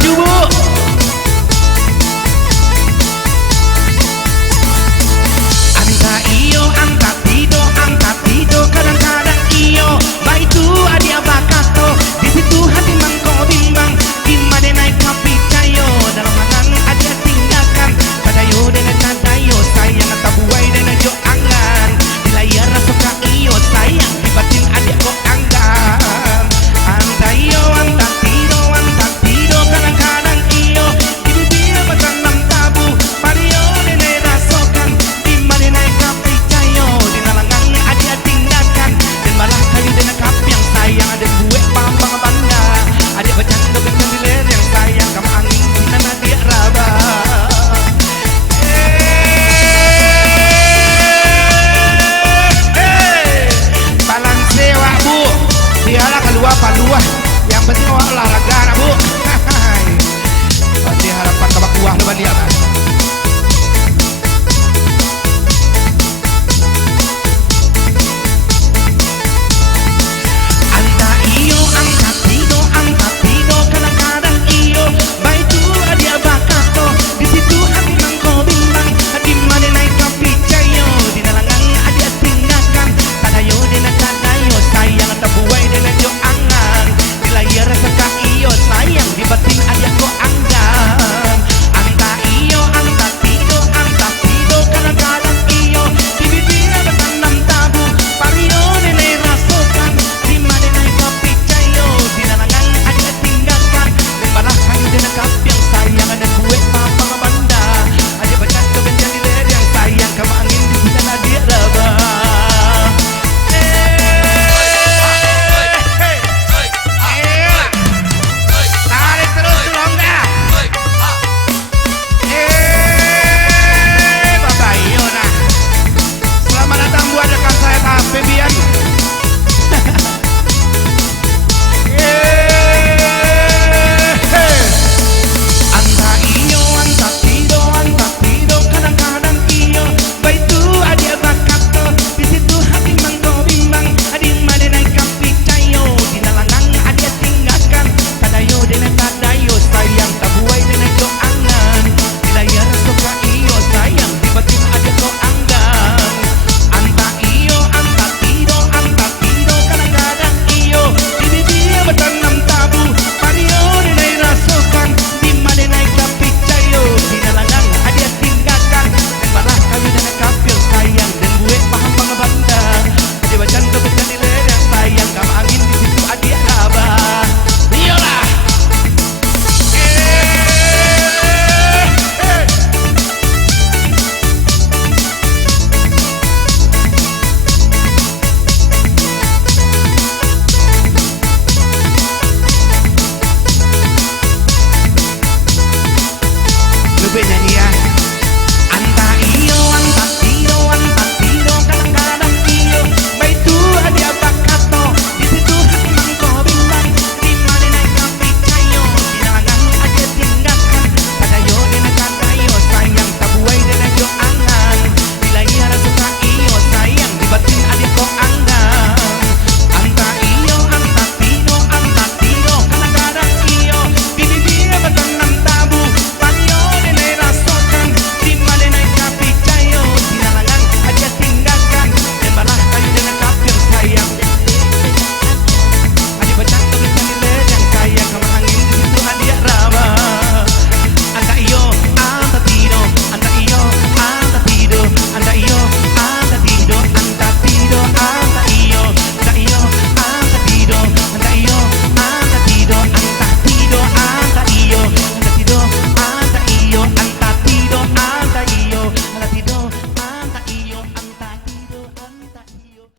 maju Bu. Anta iyo, anta tido, kadang-kadang iyo. Baik itu adia bakato, di situ hati mangko bimbang. Gimana naik kapi cayo, dalam mangan adia tinggalkan. Kadayo dengan kadayo, sayang tabuai dengan jo angan. Di layar suka iyo, sayang di batin adia kok anggan. Anta iyo, anta tido, kadang-kadang iyo. Di bibir bertanam tabu, pario nenek rasokan. Gimana naik kapi cayo, di nalangan adia tinggalkan. Dan malah kayu dengan kapi yang sayang, ada gue pambang bangga. Adik bercanda dengan diler yang sayang, kamu angin dan adik raba. Balanse wak Bu, dihalah keluar paluah. Yang penting awak olahraga nak Bu. Pasti harapan kabak kuah leban dia kan. Anta iyo, anta tido, kadang-kadang iyo. Baik itu adia bakato, di situ hati mangko bimbang. Gimana naik kapi cayo, di nalangan adia tinggalkan. Kadayo dengan kadayo, sayang tabuai dengan jo angan. Di layar seka iyo, sayang di batin adia ko anggan. Anta iyo, anta tido, kadang-kadang iyo. Di bibir bertanam tabu, pario nenek rasokan. Gimana naik kapi cayo, di nalangan adia tinggalkan. Dan malah kayu dengan kapi